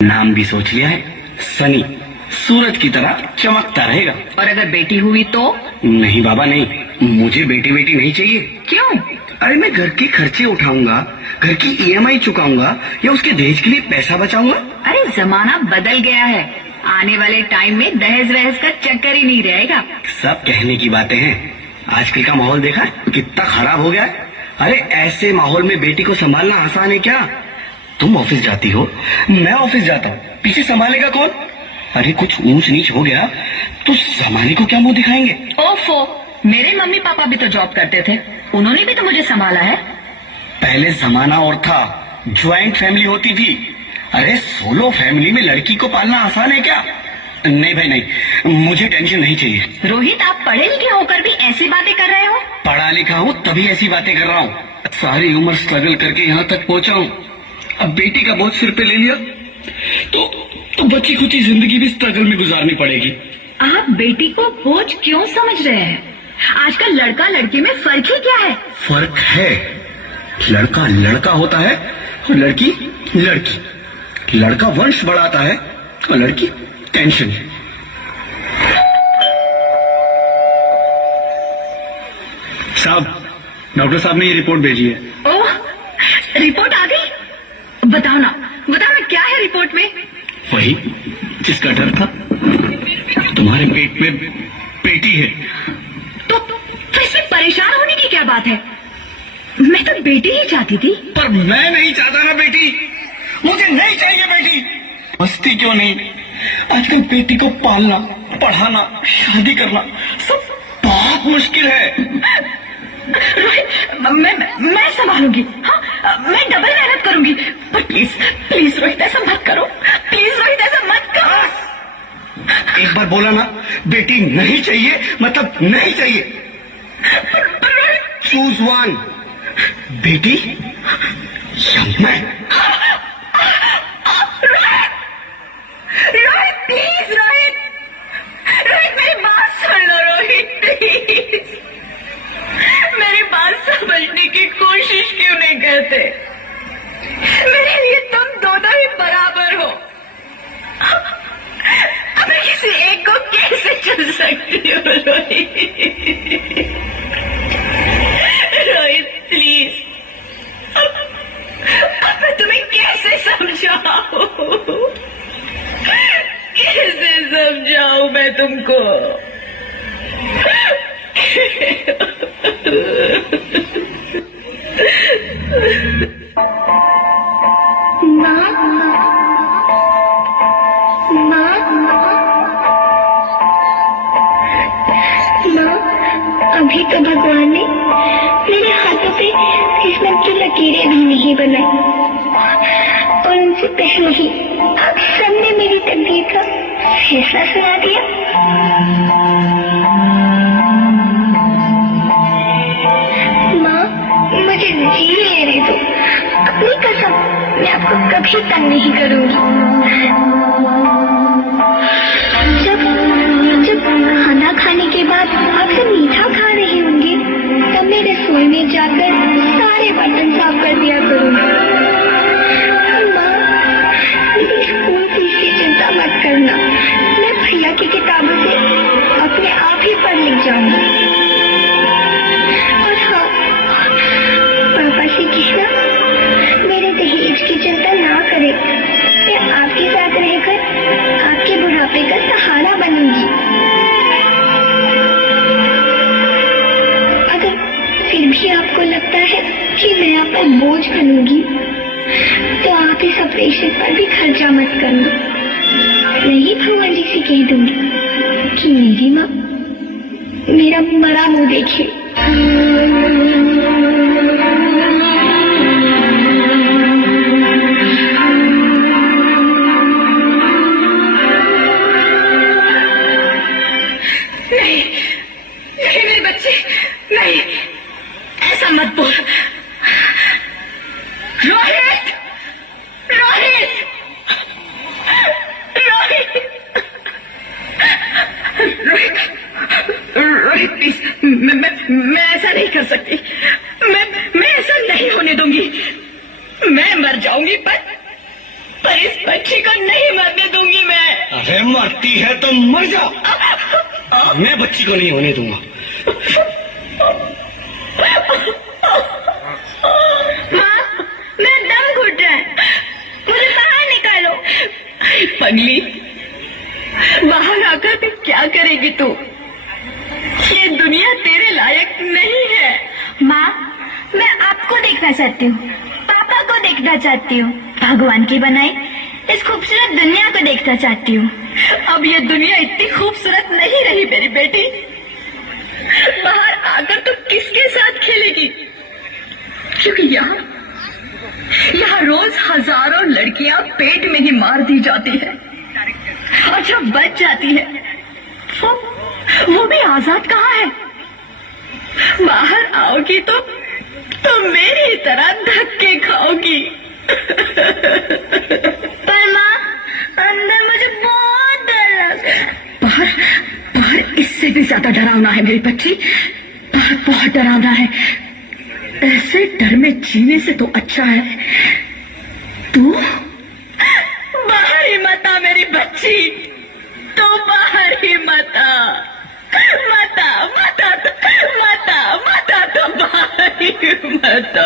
नाम भी सोच लिया है, सनी। सूरज की तरह चमकता रहेगा। और अगर बेटी हुई तो? नहीं बाबा नहीं, मुझे बेटी बेटी नहीं चाहिए। क्यों? अरे मैं घर के खर्चे उठाऊंगा, घर की ईएमआई चुकाऊंगा या उसके दहेज के लिए पैसा बचाऊंगा। अरे जमाना बदल गया है, आने वाले टाइम में दहेज वहेज का चक्कर ही नहीं रहेगा। सब कहने की बातें हैं, आजकल का माहौल देखा कितना खराब हो गया है। अरे ऐसे माहौल में बेटी को संभालना आसान है क्या? तुम ऑफिस जाती हो, मैं ऑफिस जाता हूँ, पीछे संभालेगा कौन? अरे कुछ ऊंच नीच हो गया तो जमाने को क्या मुंह दिखाएंगे? ओफो, मेरे मम्मी पापा भी तो जॉब करते थे, उन्होंने भी तो मुझे संभाला है। पहले जमाना और था, ज्वाइंट फैमिली होती थी। अरे सोलो फैमिली में लड़की को पालना आसान है क्या? नहीं भाई नहीं, मुझे टेंशन नहीं चाहिए। रोहित, आप पढ़े लिखे होकर भी ऐसी बातें कर रहे हो? पढ़ा लिखा हूँ तभी ऐसी बातें कर रहा हूँ। सारी उम्र स्ट्रगल करके यहाँ तक पहुँचा हूँ, अब बेटी का बोझ सिर पे ले लिया तो बची खुची जिंदगी भी स्ट्रगल में गुजारनी पड़ेगी। आप बेटी को बोझ क्यों समझ रहे हैं? आजकल लड़का लड़की में फर्क ही क्या है? फर्क है, लड़का लड़का होता है और लड़की लड़की। लड़का वंश बढ़ाता है और लड़की टेंशन। साहब, डॉक्टर साहब ने ये रिपोर्ट भेजी है। ओह, रिपोर्ट आ गई? बताओ ना क्या है रिपोर्ट में? वही जिसका डर था, तुम्हारे पेट में बेटी है। तो फिर से परेशान होने की क्या बात है? मैं तो बेटी ही चाहती थी। पर मैं नहीं चाहता ना बेटी, मुझे नहीं चाहिए बेटी। मस्ती क्यों नहीं, आजकल बेटी को पालना, पढ़ाना, शादी करना सब बहुत मुश्किल है। रोहित, मैं संभालूंगी। हाँ, मैं डबल मेहनत करूंगी। पर प्लीज रोहित, ऐसा मत करो। प्लीज रोहित, ऐसा मत करो। एक बार बोला ना, बेटी नहीं चाहिए मतलब नहीं चाहिए। चूज वन, बेटी या मैं। रोहित प्लीज, रोहित मेरी बात सुन लो। रोहित प्लीज, मेरी बात समझने की कोशिश क्यों नहीं करते? मेरे लिए तुम दोनों ही बराबर हो। अब मैं किसी एक को कैसे चुन सकती हूँ? रोहित प्लीज, अब मैं तुम्हें कैसे समझाऊं? कैसे समझाऊं मैं तुमको? अभी तो भगवान ने मेरे हाथों पे किस्मत की लकीरें भी नहीं बनाई, और उनसे पहले ही आप सबने मेरी तकदीर का फैसला सुना दिया। माँ, मुझे जी लेने दो। अपनी कसम, मैं आपको कभी तंग नहीं करूंगी। जब खाना खाने के बाद आपसे मीठा खा रही होंगी, तब मैं रसोई में जाकर सारे बर्तन साफ कर दिया करूंगी। माँ, मेरी स्कूल फीस की चिंता मत करना, मैं भैया की किताबों से अपने आप ही पढ़ लिख जाऊंगी। और हाँ, पापा से कहना मेरे दहेज की चिंता ना करे, मैं आपके साथ रहकर आपके बुढ़ापे का सहारा बनूंगी। अगर फिर भी आपको लगता है कि मैं आप पर बोझ बनूंगी, तो आप इस ऑपरेशन पर भी खर्चा मत करना। मैं ही भगवान जी से कह दूंगी कि मेरी माँ मेरा मरा मुंह देखे। नहीं मेरे बच्चे, नहीं, ऐसा मत बोल। रोहित, रोहित, रोहित, रोहित, रोहित प्लीज, मैं ऐसा नहीं कर सकती। मैं ऐसा नहीं होने दूंगी। मैं मर जाऊंगी पर इस बच्ची को नहीं मरने दूंगी मैं। अरे मरती है तो मर जा, मैं बच्ची को नहीं होने दूंगा। माँ, मेरा दम घुट रहा है, मुझे बाहर निकालो। पगली, बाहर आकर भी क्या करेगी तू? ये दुनिया तेरे लायक नहीं है। माँ, मैं आपको देखना चाहती हूँ, पापा को देखना चाहती हूँ, भगवान की बनाई इस खूबसूरत दुनिया को देखना चाहती हूँ। अब ये दुनिया इतनी खूबसूरत नहीं रही मेरी बेटी। बाहर आकर तो किसके साथ खेलेगी? क्योंकि यहाँ रोज हजारों लड़कियां पेट में ही मार दी जाती है, और जब बच जाती है वो भी आजाद कहाँ है? बाहर आओगी तो मेरी तरह धक्के खाओगी। पर माँ, अंदर मुझे बहुत डर लग रहा है। बाहर इससे भी ज्यादा डरावना है मेरी बच्ची, बाहर बहुत डरावना है। ऐसे डर में जीने से तो अच्छा है तू बाहर ही मत आ मेरी बच्ची, तो बाहर ही मत आ, तो बाहर ही मत आ।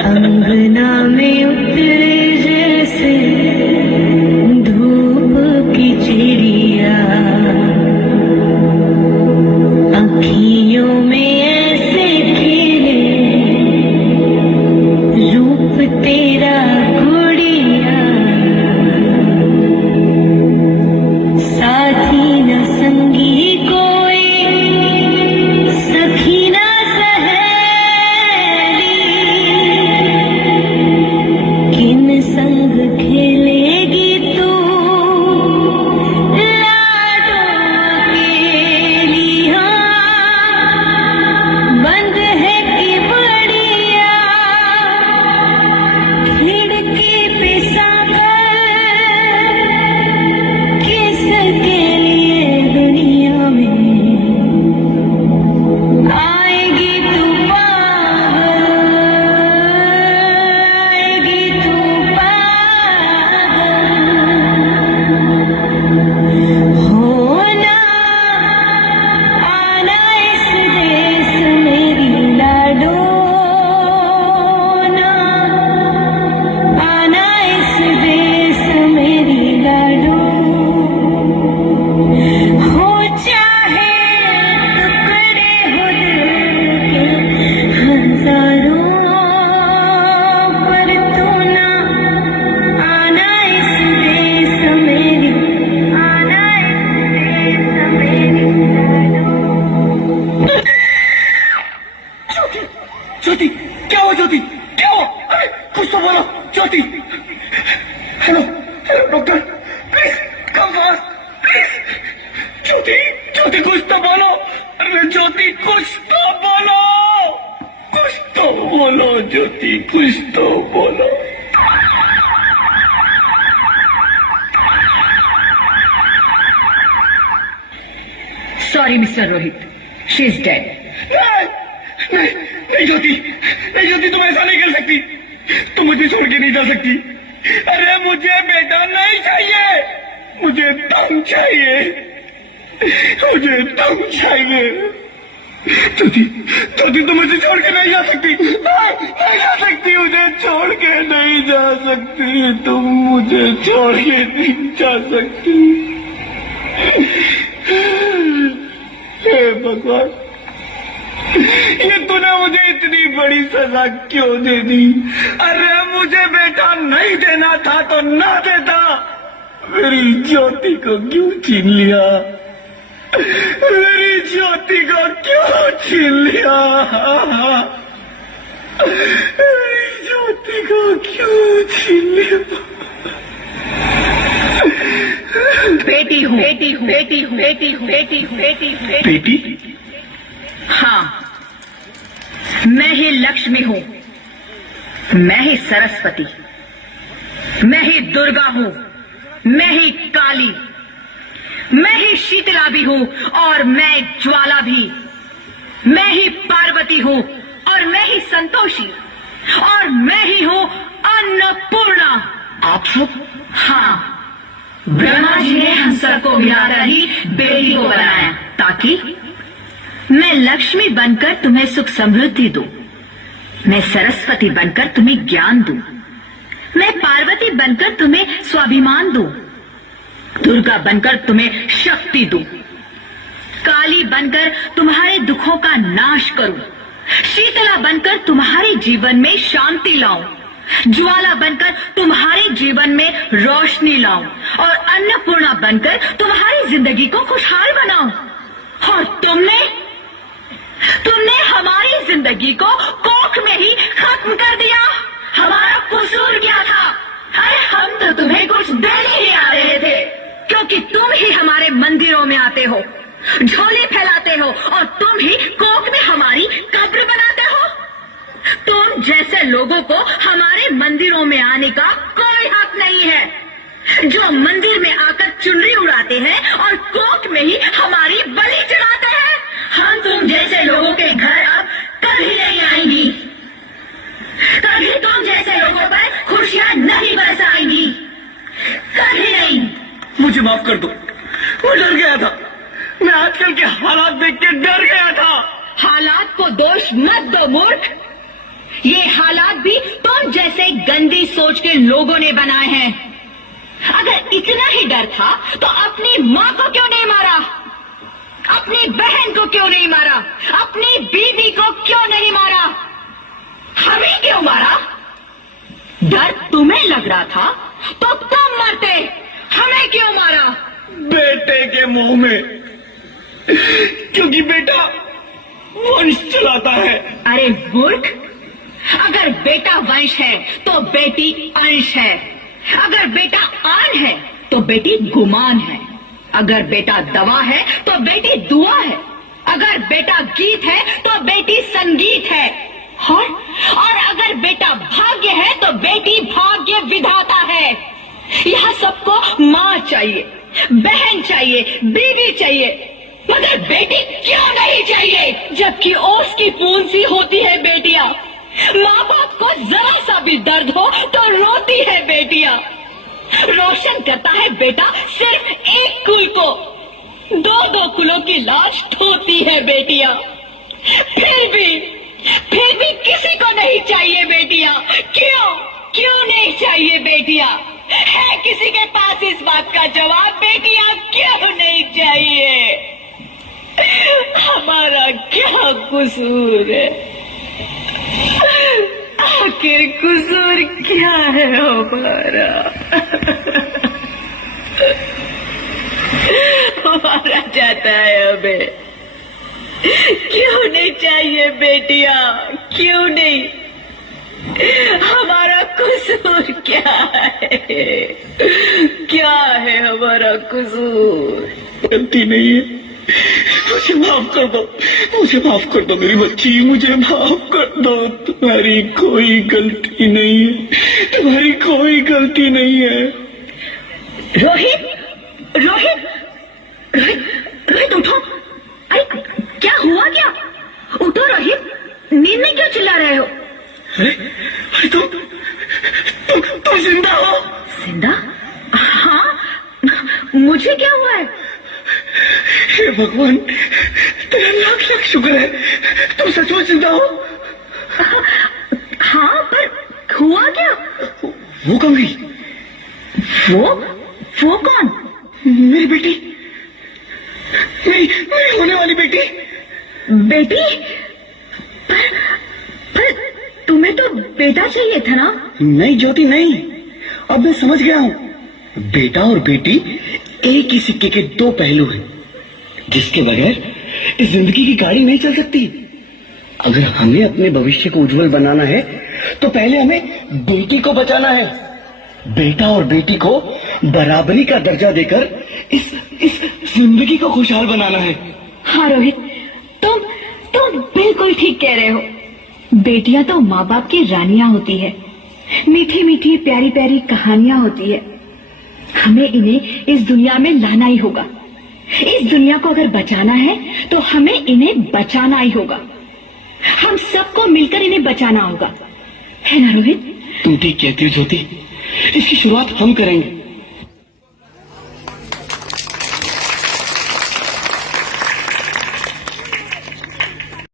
अंगना में उतरे जैसे धूप की चिड़िया, अखियों में ऐसे खिले रूप तेरा गुड़िया, साथी न संगी कोई, सखी न किन संग खेलेगी तू लाडो अकेलिया, बंद है कि बढ़िया खिड़की पे साकर, किसके लिए दुनिया में आएगी तू पागल, आएगी तू पागल, होना आना इस देश मेरी लाडो, ना आना इस देश मेरी लाडो, हो चाहे टुकड़े हो दिल के हजारों, पर तू ना आना इस देश मेरी, आना इस देश मेरी लाडो। ज्योति, क्या हुआ ज्योति, क्या हुआ? अरे कुछ तो बोलो Jyoti. Hello doctor, please come fast please. Jyoti कुछ तो बोलो। अरे ज्योति कुछ तो बोलो, ज्योति कुछ तो बोलो। Sorry mister Rohit, she is dead. नहीं ज्योति, तुम ऐसा नहीं कर सकती, तुम मुझे छोड़ के नहीं जा सकती। अरे मुझे बेटा नहीं चाहिए, मुझे दम चाहिए, मुझे दम चाहिए। ज्योति तुम मुझे छोड़ के नहीं जा सकती, नहीं जा सकती, मुझे छोड़ के नहीं जा सकती, तुम मुझे छोड़ के नहीं जा सकती। हे भगवान, ये तूने मुझे इतनी बड़ी सजा क्यों दे दी? अरे मुझे बेटा नहीं देना था तो ना देता, मेरी ज्योति को क्यों छीन लिया? मेरी ज्योति को क्यों छीन लिया? मेरी ज्योति को क्यों छीन लिया? बेटी हूँ। बेटी? हाँ, मैं ही लक्ष्मी हूँ, मैं ही सरस्वती, मैं ही दुर्गा हूँ, मैं ही काली, मैं ही शीतला भी हूँ और मैं ज्वाला भी, मैं ही पार्वती हूँ और मैं ही संतोषी, और मैं ही हूँ अन्नपूर्णा। आप सब? हाँ, ब्रह्मा जी ने हम सबको मिलाकर ही बेटी को बनाया ताकि मैं लक्ष्मी बनकर तुम्हें सुख समृद्धि दूं, मैं सरस्वती बनकर तुम्हें ज्ञान दूं, मैं पार्वती बनकर तुम्हें स्वाभिमान दूं, दुर्गा बनकर तुम्हें शक्ति दूं, काली बनकर तुम्हारे दुखों का नाश करूं, शीतला बनकर तुम्हारे जीवन में शांति लाऊं, ज्वाला बनकर तुम्हारे जीवन में रोशनी लाऊं और अन्नपूर्णा बनकर तुम्हारी जिंदगी को खुशहाल बनाऊं। और तुमने हमारी जिंदगी को कोख में ही खत्म कर दिया। हमारा कसूर क्या था? अरे हम तो तुम्हें कुछ देने ही आ रहे थे, क्योंकि तुम ही हमारे मंदिरों में आते हो, झोले फैलाते हो और तुम ही कोख में हमारी कब्र बनाते हो। तुम जैसे लोगों को हमारे मंदिरों में आने का कोई हक नहीं है, जो मंदिर में आकर चुनरी उड़ाते हैं और कोख में ही हमारी बलि चढ़ाते हैं। हम तुम जैसे लोगों के घर अब कभी नहीं आएंगी, कभी तुम जैसे लोगों पर खुशियां नहीं बरसाएंगी, कभी नहीं। मुझे माफ कर दो, मैं डर गया था। मैं आजकल के हालात देख के डर गया था। हालात को दोष मत दो मूर्ख, ये हालात भी तुम जैसे गंदी सोच के लोगों ने बनाए हैं। अगर इतना ही डर था तो अपनी माँ को क्यों नहीं मारा, अपनी बहन को क्यों नहीं मारा, अपनी बीवी को क्यों नहीं मारा, हमें क्यों मारा? डर तुम्हें लग रहा था तो तुम मरते, हमें क्यों मारा? बेटे के मुंह में, क्योंकि बेटा वंश चलाता है। अरे मूर्ख, अगर बेटा वंश है तो बेटी अंश है, अगर बेटा आन है तो बेटी गुमान है, अगर बेटा दवा है तो बेटी दुआ है, अगर बेटा गीत है तो बेटी संगीत है, और अगर बेटा भाग्य है तो बेटी भाग्य विधाता है। यहाँ सबको माँ चाहिए, बहन चाहिए, बीवी चाहिए, मगर बेटी क्यों नहीं चाहिए? जबकि ओस की पूंछ सी होती है बेटियां, माँ बाप को जरा सा भी दर्द हो तो रोती है बेटियां, रोशन करता है बेटा सिर्फ एक कुल को, दो दो कुलों की लाश ढोती है बेटियां। फिर भी किसी को नहीं चाहिए बेटियां। क्यों नहीं चाहिए बेटियां? है किसी के पास इस बात का जवाब? बेटियां क्यों नहीं चाहिए? हमारा क्या कसूर है? आखिर कसूर क्या है हमारा? मारा जाता है हमें, क्यों नहीं चाहिए बेटियां? क्यों नहीं? हमारा कसूर क्या है? क्या है हमारा कसूर? गलती नहीं है, मुझे माफ कर दो, मुझे माफ कर दो मेरी बच्ची, मुझे माफ कर दो। तुम्हारी कोई गलती नहीं है, तुम्हारी कोई गलती नहीं है। रोहित, रोहित, रोहित, रोहित उठो। अरे क्या हुआ क्या? उठो रोहित, नींद में क्यों चिल्ला रहे हो? अरे तुम जिंदा हो? जिंदा? हाँ, मुझे क्या हुआ है? हे भगवान, तेरा लाख लाख शुक्र है, तुम सचमुच जिंदा हो। हाँ, पर हुआ क्या? वो कौन गई? वो कौन? मेरी बेटी, मेरी होने वाली बेटी। बेटी? पर तुम्हें तो बेटा चाहिए था ना? नहीं ज्योति नहीं, अब मैं समझ गया हूँ। बेटा और बेटी एक ही सिक्के के दो पहलू हैं, जिसके बगैर इस जिंदगी की गाड़ी नहीं चल सकती। अगर हमें अपने भविष्य को उज्जवल बनाना है तो पहले हमें बेटी को बचाना है। बेटा और बेटी को बराबरी का दर्जा देकर इस जिंदगी को खुशहाल बनाना है। हाँ रोहित, तुम बिल्कुल ठीक कह रहे हो। बेटियां तो माँ बाप की रानियां होती है, मीठी मीठी प्यारी प्यारी कहानियां होती है। हमें इन्हें इस दुनिया में लाना ही होगा। इस दुनिया को अगर बचाना है तो हमें इन्हें बचाना ही होगा। हम सबको मिलकर इन्हें बचाना होगा। है ना रोहित? तुम ठीक कहती हो ज्योति, इसकी शुरुआत हम करेंगे।